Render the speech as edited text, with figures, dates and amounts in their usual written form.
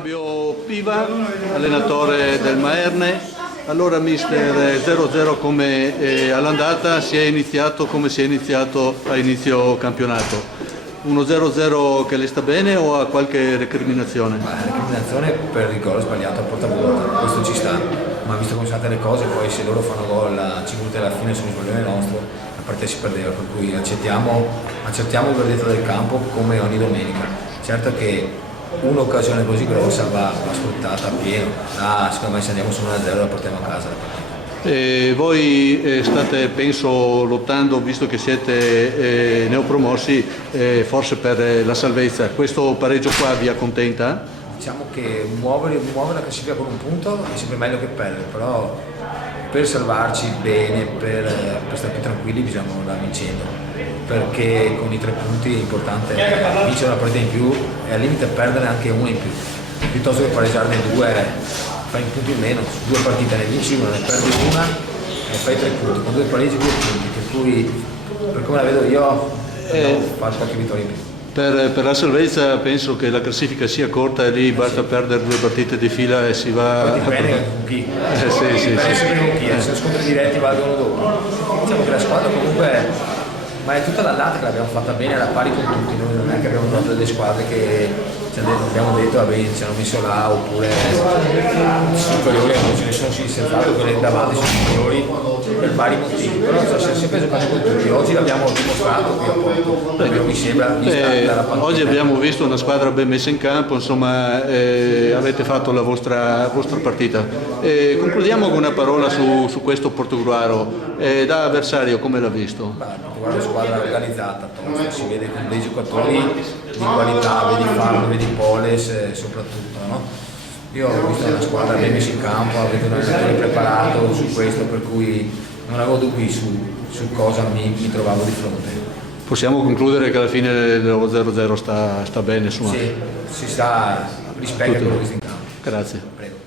Fabio Piva, allenatore del Maerne. Allora mister, 0-0 come all'andata, si è iniziato come si è iniziato a inizio campionato. Uno 0-0 che le sta bene o ha qualche recriminazione? La recriminazione per il gol sbagliato a porta vuota, questo ci sta, ma visto come sono state le cose, poi se loro fanno gol a 5 minuti alla fine sono sbaglione nostro, la partita si perdeva, per cui accettiamo il verdetto del campo come ogni domenica. Certo che un'occasione così grossa va sfruttata a pieno, secondo me se andiamo su 1-0 la portiamo a casa la partita. Voi state, penso, lottando, visto che siete neopromossi, forse per la salvezza. Questo pareggio qua vi accontenta? Diciamo che muovere la classifica con un punto è sempre meglio che perdere, però per salvarci bene, per stare più tranquilli bisogna andare vincendo, perché con i 3 punti è importante vincere una partita in più e al limite perdere anche una in più, piuttosto che pareggiarne 2, fai un punto in meno, su 2 partite ne vinci una, ne perdi una e fai 3 punti, con 2 pareggi 2 punti, per cui per come la vedo io fare qualche vittoria in più. Per la salvezza penso che la classifica sia corta e lì basta perdere 2 partite di fila e si va. Poi dipende con chi. Dipende sempre con chi, se scontri diretti valgono dopo. Diciamo che la squadra comunque, ma è tutta l'andata che l'abbiamo fatta bene alla pari con tutti, noi non è che abbiamo trovato delle squadre che abbiamo detto vabbè ci hanno messo là oppure superiori, non ce ne sono sì senz'altro, quelle davanti sono superiori per vari motivi, però si è sempre giocato con tutti, oggi l'abbiamo dimostrato qui a Porto, mi sembra oggi abbiamo visto una squadra ben messa in campo, insomma avete fatto la vostra partita. Concludiamo con una parola su questo Portogruaro, da avversario come l'ha visto? Portogruaro è una squadra organizzata, tosta, si vede con dei giocatori di qualità, vedi Fabio, vedi Poles soprattutto, no? Io ho visto una squadra ben messa in campo, avete un allenatore preparato su questo, per cui non avevo dubbi su cosa mi trovavo di fronte. Possiamo concludere che alla fine dello 0-0 sta bene, insomma. Sì, si sta rispecchia quello che si in campo. Grazie. Prego.